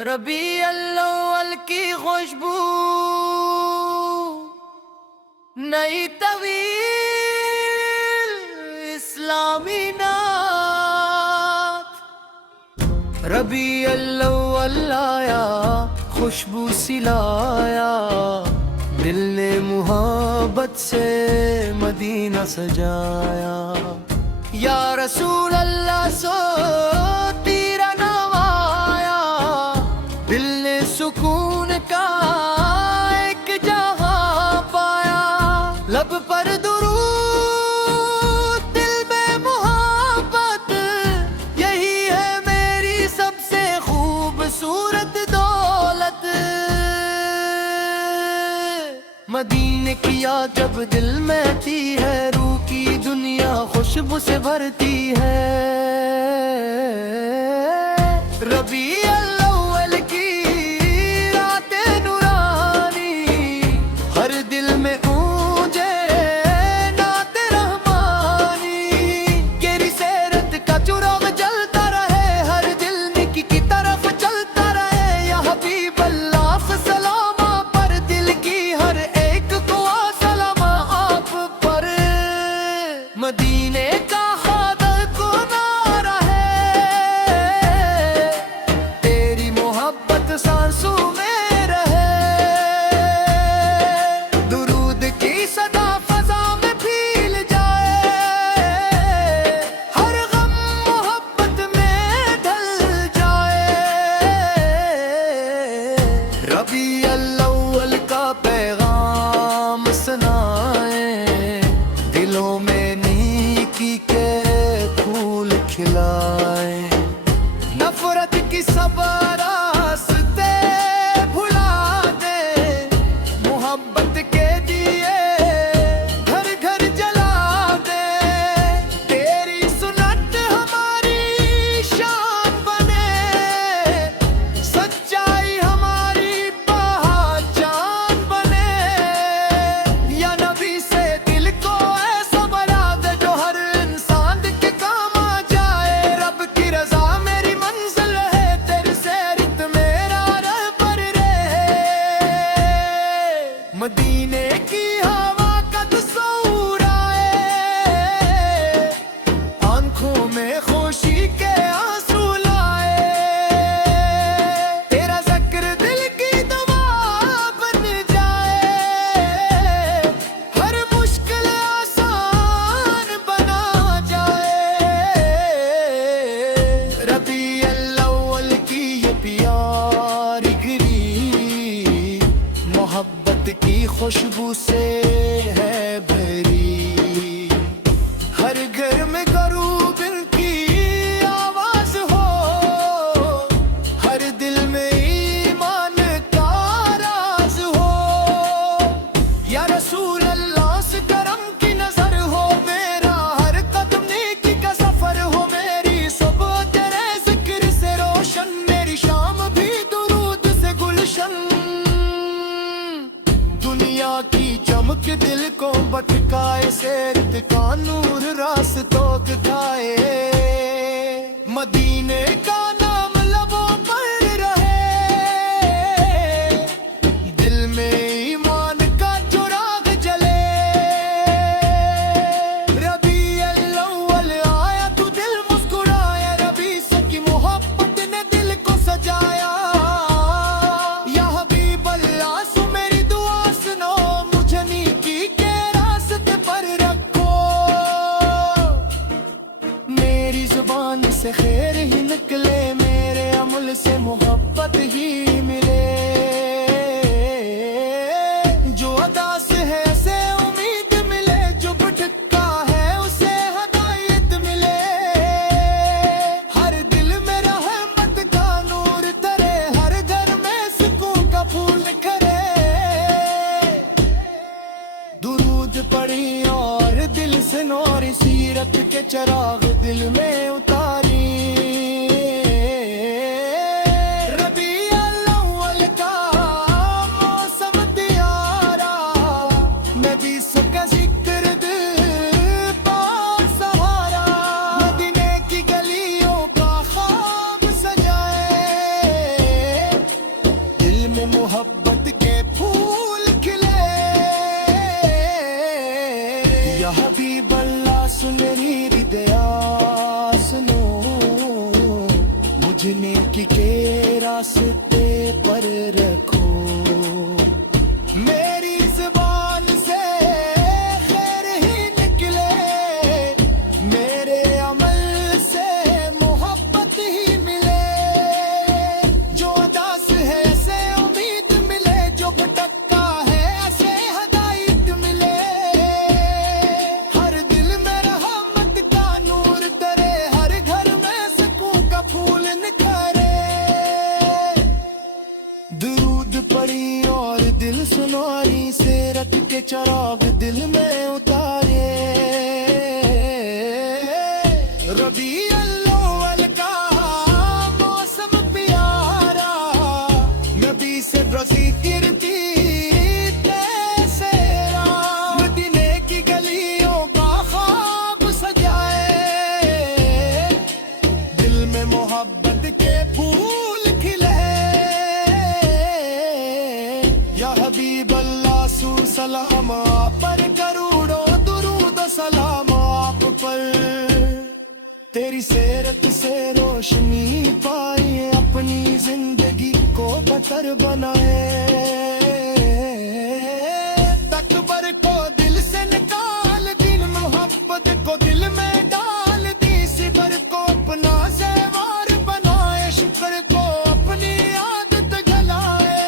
रबी अव्वल की खुशबू, नई तवील इस्लामी नात। रबी अव्वल आया, खुशबू सिलाया, दिल ने मुहब्बत से मदीना सजाया। या रसूल अल्लाह सो तेरा नाम आया, दिल ने सुकून का एक जहां पाया। लब पर दुरूद, दिल में मुहब्बत, यही है मेरी सबसे खूबसूरत दौलत। मदीने की याद जब दिल में आती है, रूह की दुनिया खुशबू से भरती है। रबी अव्वल की रातें नूरानी, हर दिल में गूंजे नाते रहमानी। तेरी सेरत का चुराग जलता रहे, हर दिल नेकी की तरफ चलता रहे। या हबीब अल्लाह सलामा पर, दिल की हर एक को सलामा आप पर। मदीने का खादर को नारा है, तेरी मोहब्बत सांसों में रहे। दुरूद की सदा फजा में फैल जाए, हर गम मोहब्बत में ढल जाए। रबी अव्वल का पैगाम सुनाए, दिलों में नेकी के फूल खिलाए। नफरत की सब रास्ते भुला दे, मोहब्बत के दिए घर घर जला दे। तेरी सुन्नत हमारी शान बने, सच्चाई हमारी पहचान बने। या नबी से दिल को ऐसा बना दे, जो हर इंसान के काम आ जाए। रब की रजा मेरी मंजिल है, तेरी सैरत मेरा रहबर रहे। मदीने की हवा का तस्वूर आए, आंखों में खुशी के आंसू लाए। तेरा जिक्र दिल की दवा बन जाए, हर मुश्किल आसान बना जाए। रबी अव्वल की ये प्यारी गिरी, मोहब्बत की खुशबू से है भरी। हर घर में गरूब की आवाज हो, हर दिल में ईमान का राज हो। या रसूल अल्लाह से करम की नजर हो, मेरा हर कदम नेकी का सफर हो। मेरी सुबह तेरे जिक्र से रोशन, मेरी शाम भी दुरूद से गुलशन। दुनिया की चमक दिल को भटकाए, सेरत का नूर रास्तों दिखाए। मदीने का नाम लबों पर रहे, दिल में ईमान का चिराग जले। रबी अव्वल आया तो दिल मुस्कुराया, रबी से की मोहब्बत ने दिल को सजाया। या हबीब अल्लाह सो मेरी दुआ सुनो, मुझे नेकी के रास्ते पर रखो। मेरी जुबान से खैर ही निकले, मेरे अमल से मोहब्बत ही मिले। जो अदा से है से उम्मीद मिले, जो भटका है उसे हदायत मिले। हर दिल में रहमत का नूर तरे, हर घर में सुकून का फूल निखरे। दुरूद पड़ी और दिल से नौरी, सीरत के चिराग दिल में उतारी। रबी अव्वल का मौसम दियारा, नबी का जिक्र दिल पाक सहारा। मदीने की गलियों का ख्वाब सजाए, में मोहब्बत के फूल खिले। या हबीब अल्लाह सुनहरी हृदया सुनो, मुझे नेकी के रास्ते पर रखो। मेरी जुबान से खैर ही निकले, मेरे अमल से मोहब्बत ही मिले। जो उदास है ऐसे उम्मीद मिले, जो भटका है ऐसे हदायत मिले। हर दिल में रहमत का नूर तेरे, हर घर में सुकून का फूल निखरे। दुरूद पड़ी और दिल सुनारी, से रख के चराग दिल में उतारे। रबी अव्वल का मौसम प्यारा, नबी से रसी गिरती तेरा। मदीने की गलियों का ख्वाब सजाए, दिल में मोहब्बत के फूल खिले। या हबीब अल्लाह सू सलाम आप पर, करोड़ों दुरूद सलाम आप पर। तेरी सेरत से रोशनी पाई, अपनी जिंदगी को बतर बनाए। तकबर को दिल से निकाल, दिन मोहब्बत को दिल में डाल दी। सिबर को अपना सहवार बनाए, शुक्र को अपनी आदत गलाए।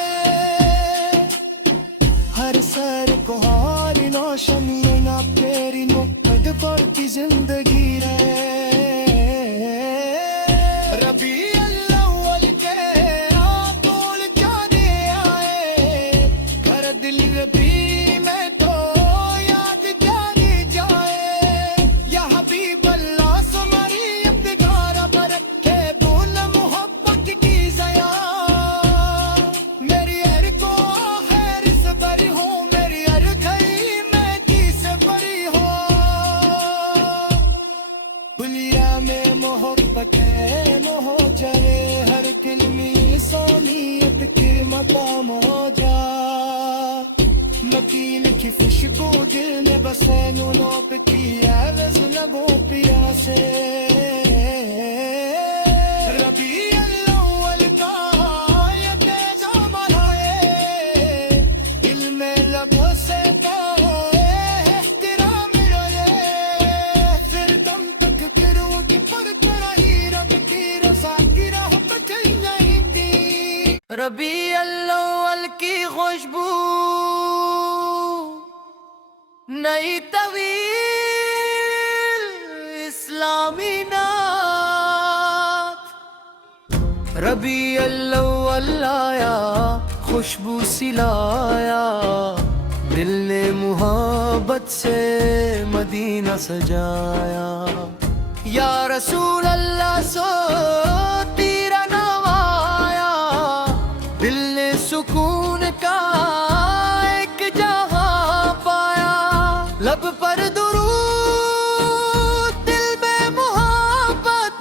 हर सर को हारी नौशनी ना तेरी मुक्तद पर की जिंदगी रहे। रबी अव्वल के आकोल जाने आए, कर दिल रबी में तो याद जानी जाए। या हबीब अल्लाह सुमारी अपगारा बरत के भूल मोहब्बत की जया। मेरी हर को खैर से बरी हो, मेरी हर घड़ी में की से बरी हो। दुनिया में मोहब्बत है मोह जाए, हर कलमी सोनियत के मकाम हो जा। मकीन की खुशबू दिल में बसे, नूनों पे की आवाज़ लगो पिया से। रबी अव्वल का ये तेजा मनाए, दिल में लबों से तो एहतराम रहे। फिर दम तक के रूट पर चढ़ाई, रब की रज़ा की राह पे चल नहीं थी। रबी अव्वल की खुशबू नई तवील इस्लामी नात। रबी अव्वल आया, खुशबू सिलाया, दिल ने मुहब्बत से मदीना सजाया। या रसूल अल्लाह सो तेरा नवाया, दिल ने सुकून का एक जहां पाया। लब पर दुरूद, दिल में मोहब्बत,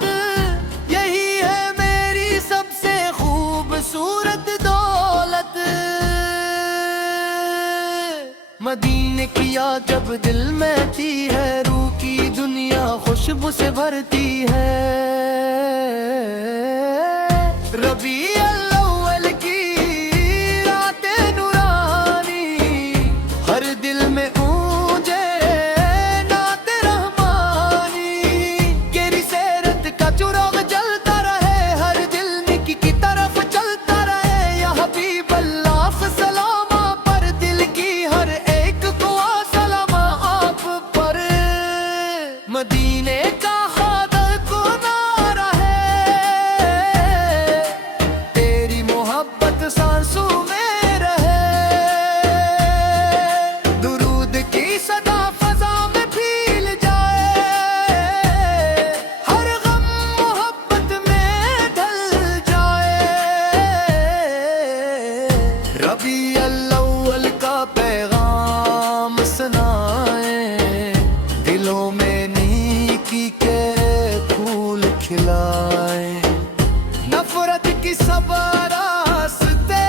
यही है मेरी सबसे खूबसूरत दौलत। मदीने की याद जब दिल में थी है, रूह की दुनिया खुशबू से भरती है। रबी अव्वल की रातें नूरानी, हर दिल में गूंजे नाते रहमानी। तेरी सेरत का चुराग जलता रहे, हर दिल नेकी की तरफ चलता रहे। या हबीब अल्लाह सलाम आप पर, दिल की हर एक को सलाम आप पर। मदीने का खादर को नारा है, तेरी मोहब्बत सांसों में रहे। दुरूद की सदा फजा में फील जाए, हर गम मोहब्बत में ढल जाए। रबी अव्वल का पैगाम सुनाए, दिलों में नेकी के फूल खिलाए। नफरत की सब रास्ते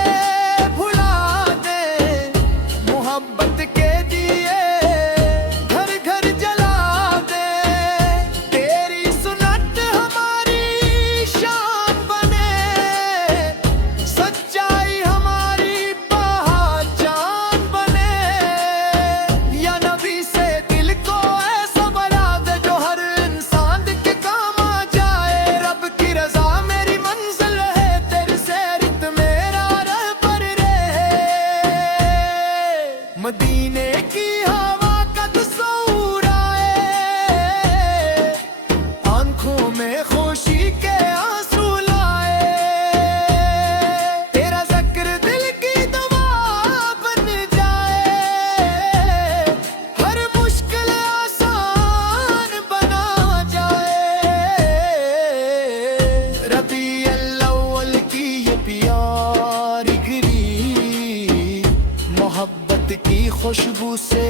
खुशबू से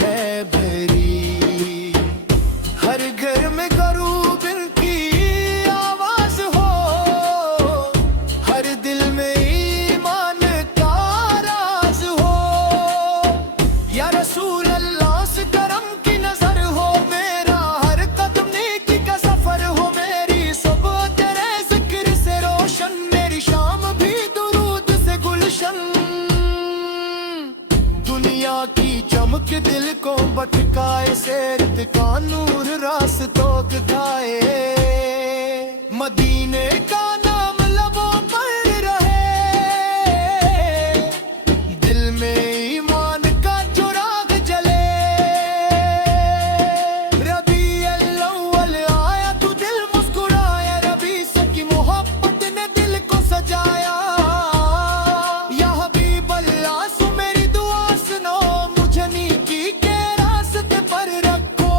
है भरी, हर घर में करूब इनकी आवाज हो, हर दिल में ईमान का राज हो। या रसूल अल्लाह से करम की नजर हो, मेरा हर कदम नेकी का सफर हो, मेरी सुबह तेरे जिक्र से रोशन, मेरी शाम भी दुरूद से गुलशन। दुनिया की चमक दिल को भटकाए, सेरत का नूर रास्तों दिखाए, मदीने का नाम लबों पर रहे, दिल में ईमान का चिराग जले। रबी अव्वल आया तो दिल मुस्कुराया, रबी से की मोहब्बत ने दिल को सजाया। या हबीब अल्लाह सु मेरी दुआ सुनो, मुझे नेकी के रास्ते पर रखो,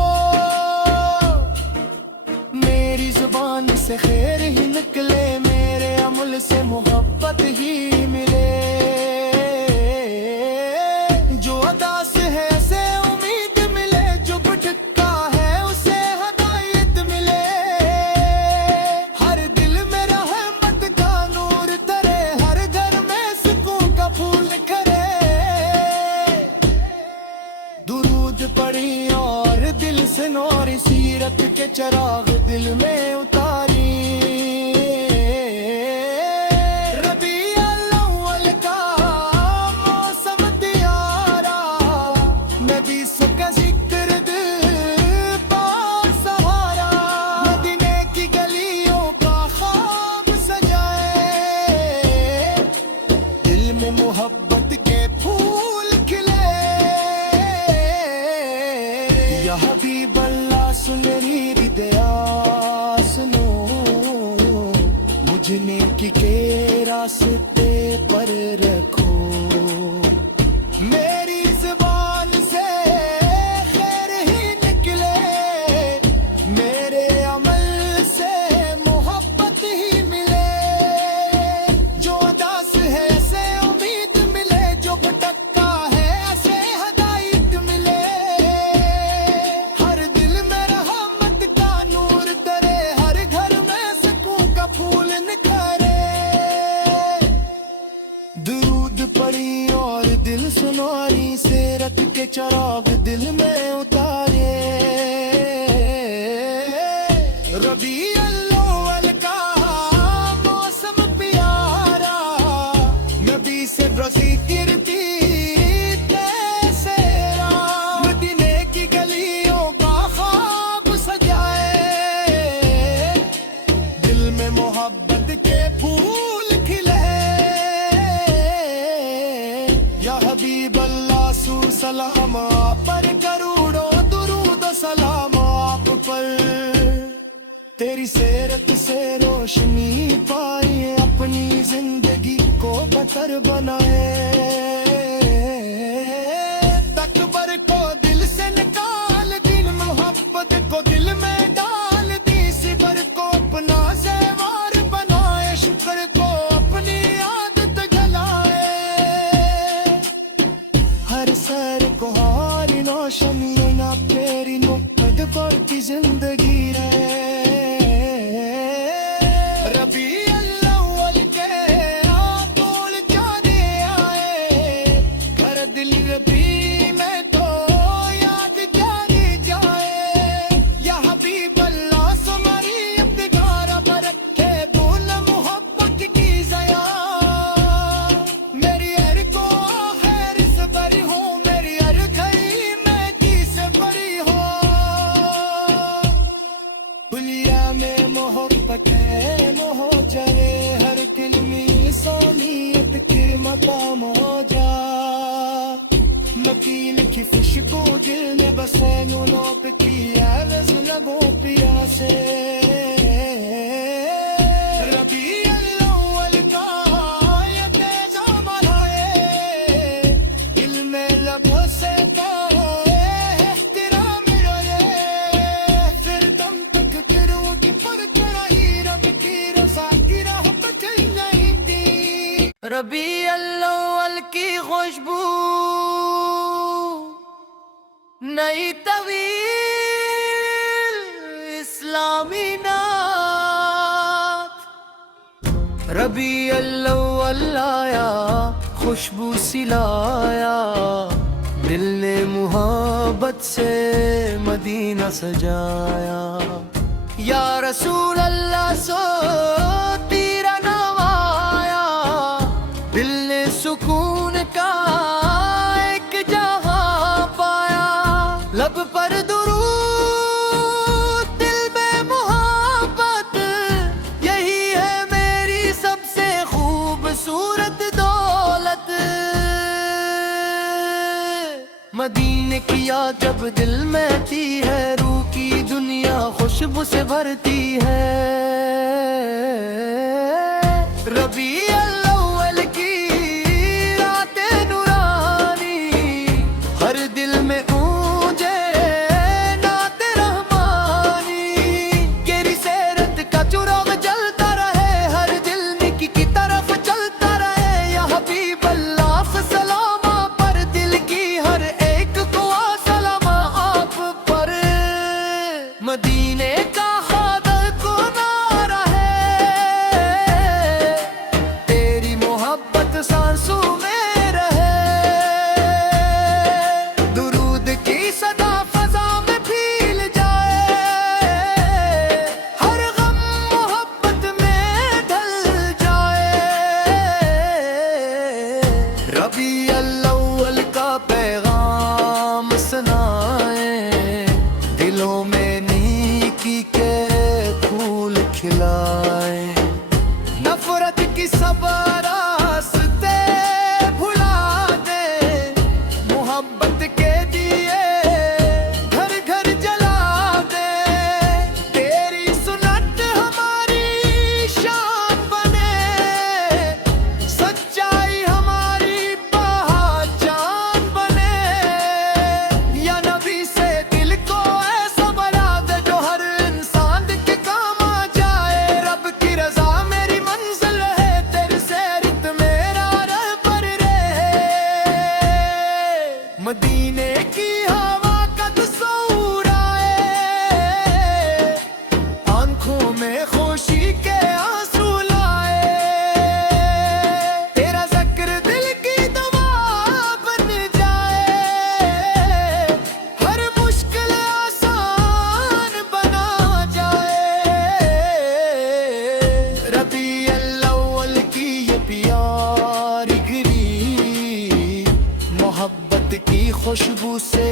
मेरी जुबान से खैर ही निकले, मेरे अमल से मोहब्बत ही मिले। जो अदा से है से उम्मीद मिले, जो भटका है उसे हदायत मिले। हर दिल में रहमत का नूर तरे, हर घर में सुकून का फूल खरे। दुरूद पढ़ी और दिल से नौरी, सीरत के चिराग दिल में उतारी। रबी अव्वल का मौसम दियारा, नबी का जिक्र दिल पार सहारा, मदीने की गलियों का ख्वाब सजाए, दिल में मोहब्बत के फूल खिले। या हबीब अल्लाह सुनहरी दया सुनो, मुझे नेकी के रास्ते पर रखो, मेरी जुबान से खैर ही निकले, मेरे अमल से मोहब्बत ही मिले। जो अदास है से उम्मीद मिले, जो भटका है से हदायत मिले। हर दिल में रहमत का नूर तरे, हर घर में सुकून का फूल निखरे। दुरूद पढ़ी और दिल सुनारी, सेरत के चिराग दिल में उतारे। रबी अव्वल का मौसम प्यारा, नबी से रसी गिरती तेरा, मदीने की गलियों का ख्वाब सजाए, दिल में मोहब्बत के फूल खिले। या हबीब अल्लाह सू सलाम आप पर, करोड़ों दुरूद सलाम आप पर। तेरी सेरत से रोशनी पाई, अपनी जिंदगी को बतर बनाए। तकबर को दिल से निकाल, दिल मोहब्बत को दिल में डाल, दी सिबर को अपना ज़ेवर बनाए, शुक्र को अपनी आदत गलाए। हर सर को हारी नौशमी ना पेरी नो, पद पर की जिंदगी रहे। रबी अव्वल के आकोल जाने आए, कर दिल रबी में तो याद जाने जाए। या हबीब अल्लाह सुमारी अपगारा बरत के बोल मोहब्बत की जया, मेरी हर को खैर से भरी हो, मेरी हर घड़ी में की से भरी हो। दुनिया में मोहब्बत है मोह जाए, हर दिल में सोनियत के मकाम हो जा। मकीन की खुशबू दिल में बसे, नूनों की आवाज़ लगो पिया से। रबी अव्वल का ये तेज अमल है, दिल में लबों से एहतराम रहे। फिर दम तक किरूट पर चढ़ाई, रब की रज़ा की राह पे चल नहीं थी। रबी अव्वल की खुशबू नई तवील इस्लामी नात। रबी अव्वल आया, खुशबू सिलाया, दिल ने मुहब्बत से मदीना सजाया। या रसूल अल्लाह सो तेरा नाम आया, दिल ने सुकून का एक जहां पाया। लब पर दुरूद, दिल में मोहब्बत, यही है मेरी सबसे खूबसूरत दौलत। मदीने की याद जब दिल में आती है, रूह की दुनिया खुशबू से भरती है। रबी अव्वल की रातें नूरानी, हर दिल में गूंजे नाते रहमानी। तेरी सेरत का चुराग जलता रहे, हर दिल नेकी की तरफ चलता रहे। या हबीब अल्लाह सलामा पर, दिल की हर एक को सलामा आप पर। मदीने का खादर को नारा है, तेरी मोहब्बत सांसों में रहे। दुरूद की सदा फजा में फैल जाए, हर गम मोहब्बत में ढल जाए। रबी अव्वल का पैगाम सुनाए, दिलों में नेकी के फूल खिलाए। नफरत की सब रास्ते भुला दे, मोहब्बत के दिए घर घर जला दे। तेरी सुन्नत हमारी शान बने, सच्चाई हमारी पहचान बने। या नबी से दिल को ऐसा बना दे, जो हर इंसान के काम आ जाए। रब की रजा मेरी मंजिल है, तेरी सैरत मेरा रहबर रहे। मदीने की हवा का तस्वूर आए, आंखों में खुशी के आंसू लाए। तेरा जिक्र दिल की दवा बन जाए, हर मुश्किल आसान बना जाए। रबी अव्वल की ये प्यारी गिरी, मोहब्बत की खुशबू से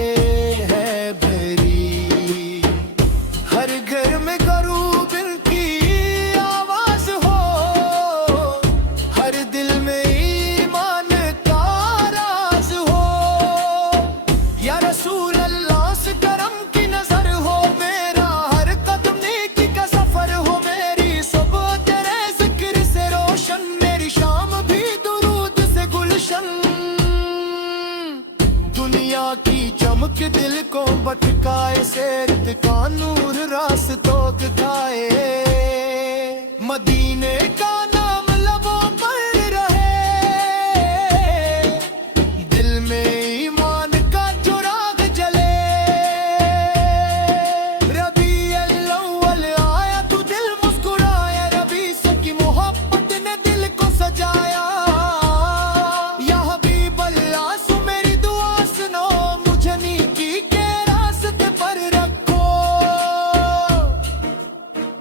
है भरी। हर घर में करूब की आवाज हो, हर दिल में ईमान का राज हो। या रसूल अल्लाह से करम की नजर हो, मेरा हर कदम नेकी का सफर हो। मेरी सुबह तेरे जिक्र से रोशन, मेरी शाम भी दुरूद से गुलशन। दुनिया की चमक दिल को भटकाए, सेरत का नूर रास्तों दिखाए। मदीने का नाम लबों पर रहे, दिल में ईमान का चिराग जले। रबी अव्वल आया तो दिल मुस्कुराया, रबी से की मोहब्बत ने दिल को सजाया। या हबीब अल्लाह सु मेरी दुआ सुनो, मुझे नेकी के रास्ते पर रखो।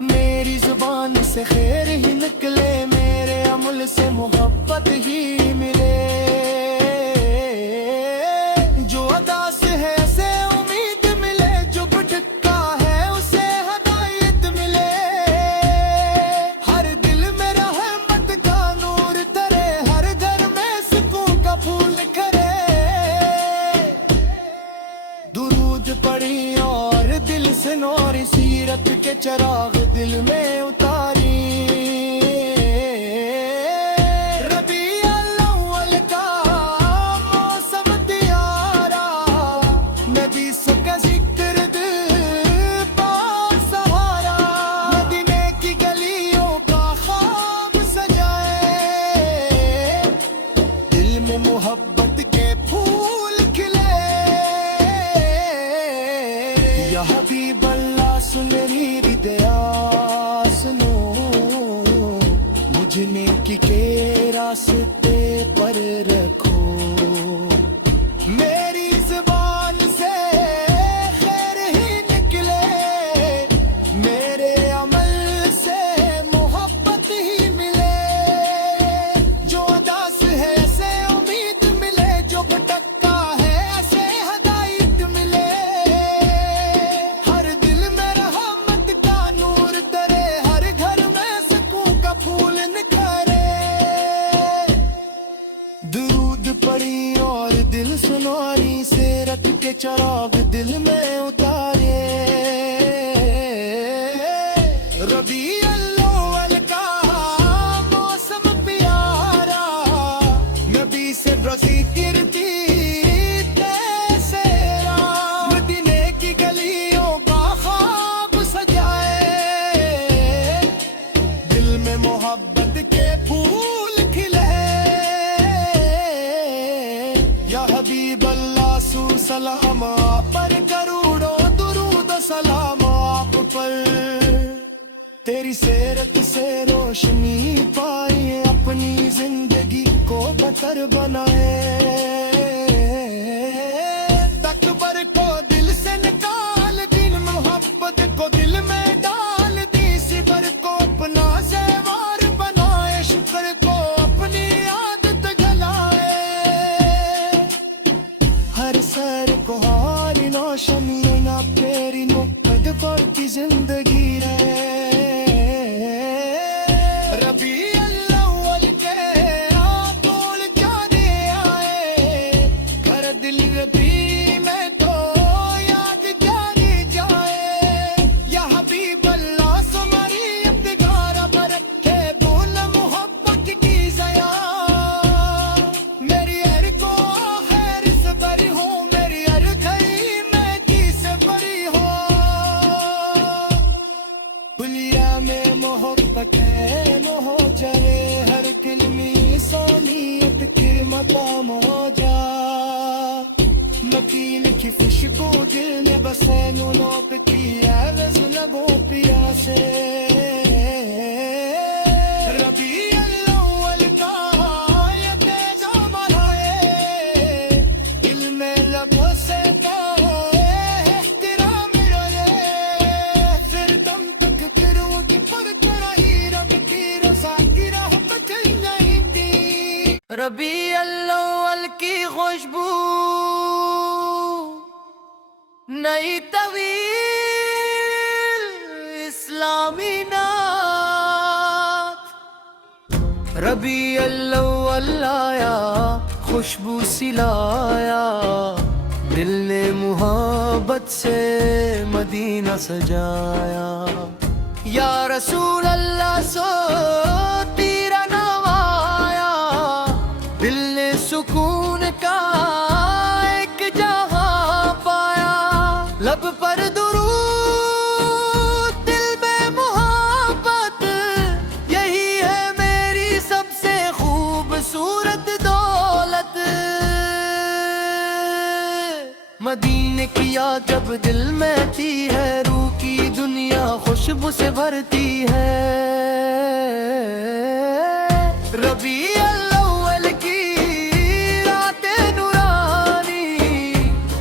मेरी जुबान से खैर ही निकले, मेरे अमल से मोहब्बत ही मिले। जो अदा से है से उम्मीद मिले, जो भटका है उसे हदायत मिले। हर दिल में रहमत का नूर तरे, हर घर में सुकून का फूल खरे। दुरूद पड़ी और दिल से नौरी, सीरत के चिराग दिल में उतारी। रबी अव्वल का मौसम दियारा, नबी का जिक्र दिल पास सहारा। मदीने की गलियों का ख्वाब सजाए, दिल में मोहब्बत के फूल खिले। रास्ते पर रखो। मेरी जुबान से खैर ही निकले, मेरे अमल से मोहब्बत ही मिले। जो उदास है ऐसे उम्मीद मिले, जो भटका है ऐसे हदायत मिले। हर दिल में रहमत का नूर तरे, हर घर में सुकून का फूल निखरे। दुरूद पड़ी और दिल सुनवारी से रख के चराग दिल में उतारे। रबी अव्वल का मौसम प्यारा, नबी से रसी गिरती तेरा। मदीने की गलियों का ख्वाब सजाए, दिल में मोहब्बत के फूल खिले। या हबीब अल्लाह सू सलाम आप पर, करोड़ों दुरूद सलाम आप पर। तेरी सेरत से रोशनी पाई, अपनी जिंदगी को बतर बनाए। तकबर को दिल से निकाल, दिन मोहब्बत को दिल में डाल दी। सिबर को अपना ज़ेवर बनाए, शुक्र को अपनी आदत गलाए। हर सर को हारी रोशनी ना फेरी नो, कद पर की जिंदगी रहे। रबी अव्वल के आप बोल जाने आए, कर दिल रबी में तो याद जाने जाए। या हबीब अल्लाह सुमारी अपगारा बरखे, बोल मोहब्बत की जया। मेरी हर को खैर से बरी हो, मेरी हर घड़ी में की से बरी हो। दुनिया में मोहब्बत है मोह जाए, हर किलमी सोनियत के मकाम हो जा। मकीन की खुशबू दिल में बसे, नूनों पे की आवाज़ लगो पिया से। रबी अव्वल का ये तेज अमल है, इल्म लबों से तो एहतराम रहे। फिर दम तक फिरूं कि पर चढ़ाई, रब की रज़ा की राह पे चल नहीं थी। रबी अव्वल की खुशबू, नई तवील इस्लामी नात। रबी अव्वल आया, खुशबू सिलाया, दिल ने मुहब्बत से मदीना सजाया। या रसूल अल्लाह सो तेरा नवाया, दिल ने सुकून का एक जहां पाया। लब पर दुरूद, दिल में मोहब्बत, यही है मेरी सबसे खूबसूरत दौलत। मदीने की याद जब दिल में थी है, रूह की दुनिया खुशबू से भरती है। रबी अव्वल की रातें नूरानी,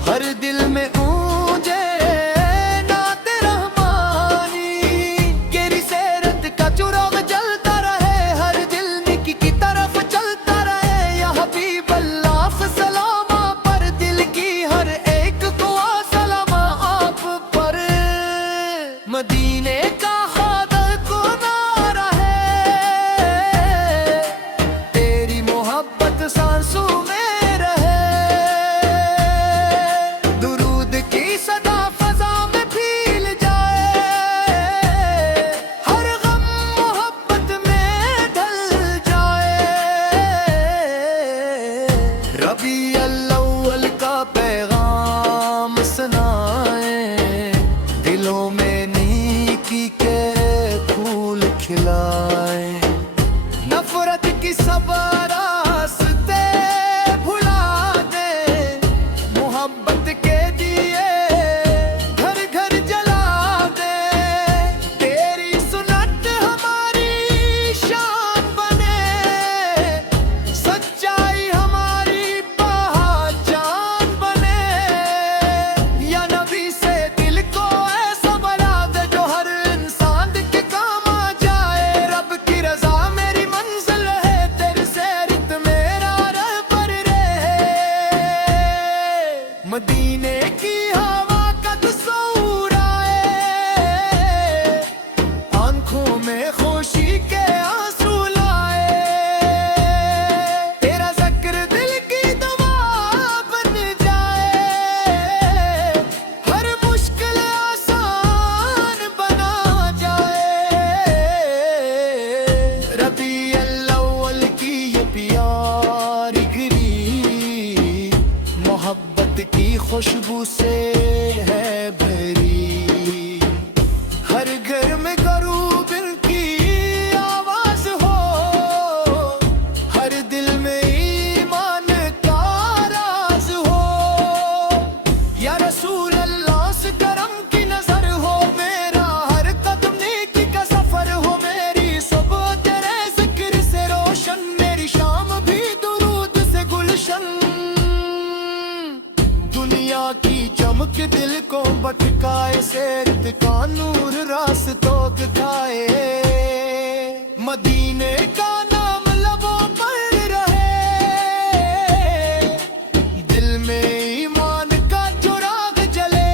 हर दिल में ऊंजे नाते रहमानी। तेरी सेरत का चुराग जलता रहे, हर दिल निकी की तरफ चलता रहे। या हबीब अल्लाह सलाम आप पर, दिल की हर एक को सलाम आप पर। मदीने का खादर को ना रहे, तेरी मोहब्बत सांसों में रहे। दुरूद की सदा फजा में फील जाए, हर गम मोहब्बत में ढल जाए। रबी अव्वल का पैगाम सुनाए, दिलों में नेकी के फूल खिलाए। नफरत की सब रास्ते खुशबू से है भरी, हर घर में करूबिन की आवाज हो, हर दिल में ईमान का राज हो। या रसूल अल्लाह से करम की नजर हो, मेरा हर कदम नेकी का सफर हो, मेरी सुबह तेरे जिक्र से रोशन, मेरी शाम भी दुरूद से गुलशन। दुनिया की चमक दिल को भटकाए, सेरत का नूर रास्तों दिखाए, मदीने का नाम लबों पर रहे, दिल में ईमान का चिराग जले।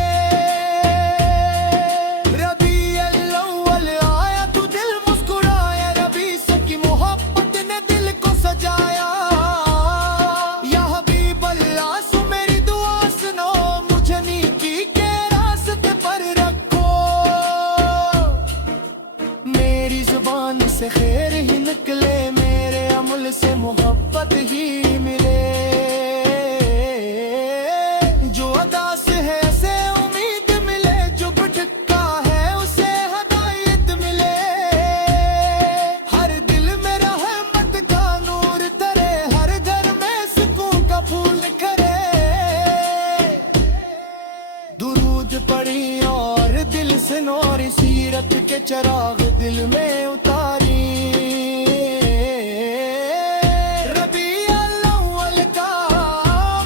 रबी अव्वल आया तू दिल मुस्कुराया, रबी से की मोहब्बत ने दिल को सजाया। या हबीब अल्लाह सु मेरी दुआ सुनो, मुझे नीति के रास्ते पर रखो। मेरी जुबान से खैर ही निकले, मेरे अमल से मोहब्बत ही मिले। जो अदा से है से उम्मीद मिले, जो भटका है उसे हदायत मिले। हर दिल में रहमत का नूर तरे, हर घर में सुकून का फूल खरे। दुरूद पड़ी और दिल से नौरी, सीरत के चिराग दिल में उतारी। रबी अव्वल का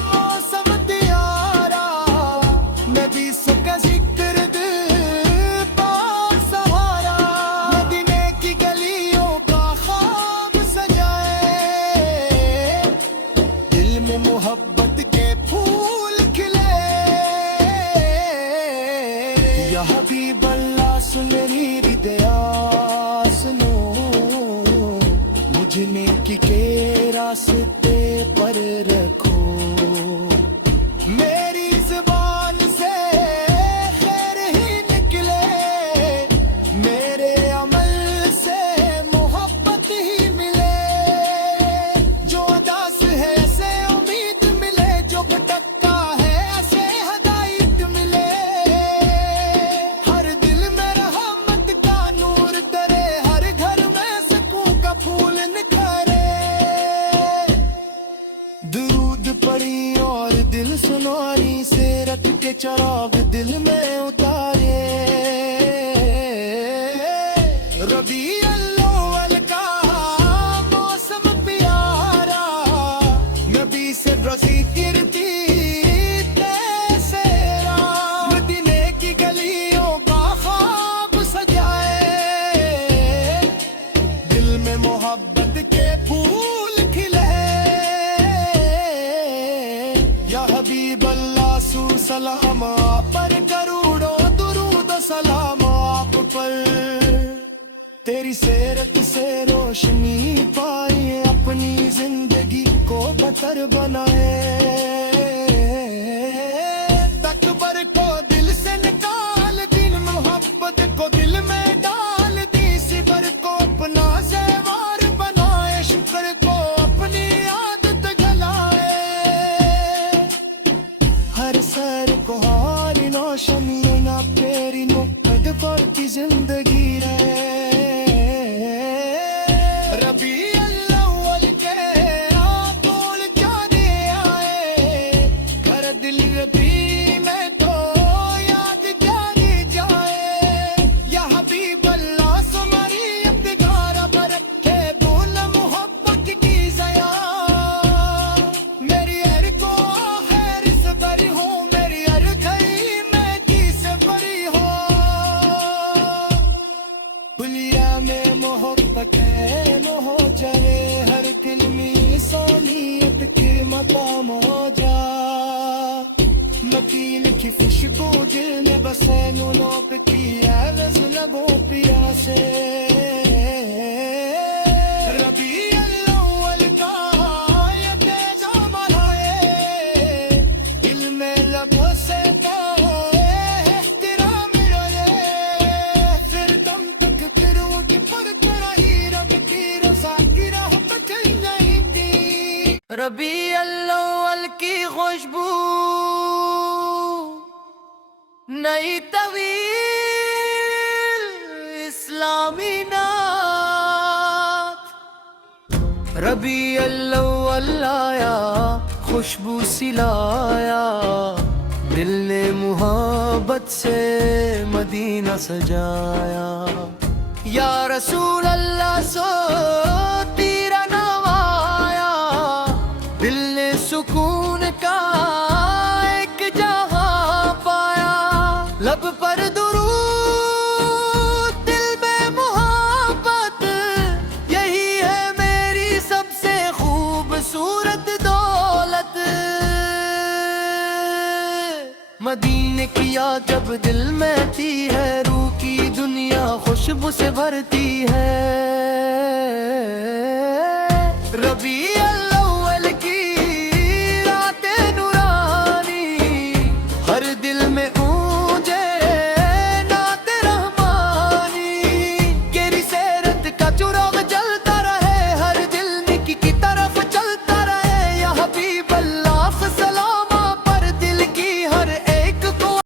मौसम दियारा, नबी का जिक्र दिल पाक सहारा। मदीने की गलियों का ख्वाब सजाए, दिल में मोहब्बत के फूल खिले। या हबीब अल्लाह सुन मेरी हृदया सुनो, मुझे नेकी के रास्ते पर रखो। मेरी जुबान से खैर ही निकले, मेरे अमल से मोहब्बत ही मिले। जो अदास है से उम्मीद मिले, जो भटका है ऐसे हदायत मिले। हर दिल में रहमत का नूर तरे, हर घर में सुकून का फूल निखरे। दुरूद पड़ी और दिल सुनारी, सेरत के चिराग दिल में उतारे। रबी अव्वल का मौसम प्यारा, नबी से रसी गिरती तेरा। मदीने की गलियों का ख्वाब सजाए, दिल में मोहब्बत के फूल खिले। या हबीब अल्लाह सू सलाम आप पर, करोड़ों दुरूद सलाम आप पर। तेरी सेरत से रोशनी पाई, अपनी जिंदगी को बहतर बनाए। तकबर को दिल से निकाल, दिन मोहब्बत को दिल में डाल दी। सिबर को अपना ज़ेवर बनाए, शुक्र को अपनी आदत गलाए। हर सर को हारी नौशमी ना पेरी नो, कद पड़ती जिंदगी रहे। रबी अव्वल के बोल जाने आए, कर दिल रबी में तो याद जाने जाए। या हबीब अल्लाह सुमारी अपगारा बरखे, बोल मोहब्बत की जया। मेरी हर को खैर से बरी हो, मेरी हर घड़ी में की से बरी हो। दुनिया में मोहब्बत है मोह जाए, हर कलमी सोनियत के मकाम हो जा। मकीन की खुशबू दिल में बसे, नूनों पे की आवाज़ लगो पिया से। रबी अव्वल का ये तेज अमल है, दिल में लबों से तो एहतराम रहे। फिर दम तक फिर उठ पर चढ़ी, रब की रज़ा की राह पे चल नहीं थी। रबी अव्वल की खुशबू नई तवील इस्लामी नात। रबी अव्वल आया, खुशबू सिलाया, दिल ने मुहब्बत से मदीना सजाया। या रसूल अल्लाह सो तेरा नाम आया, दिल ने सुकून का एक जहां पाया। लब पर दुरूद, दिल में मोहब्बत, यही है मेरी सबसे खूबसूरत दौलत। मदीने की याद जब दिल में आती है, रूह की दुनिया खुशबू से भरती है।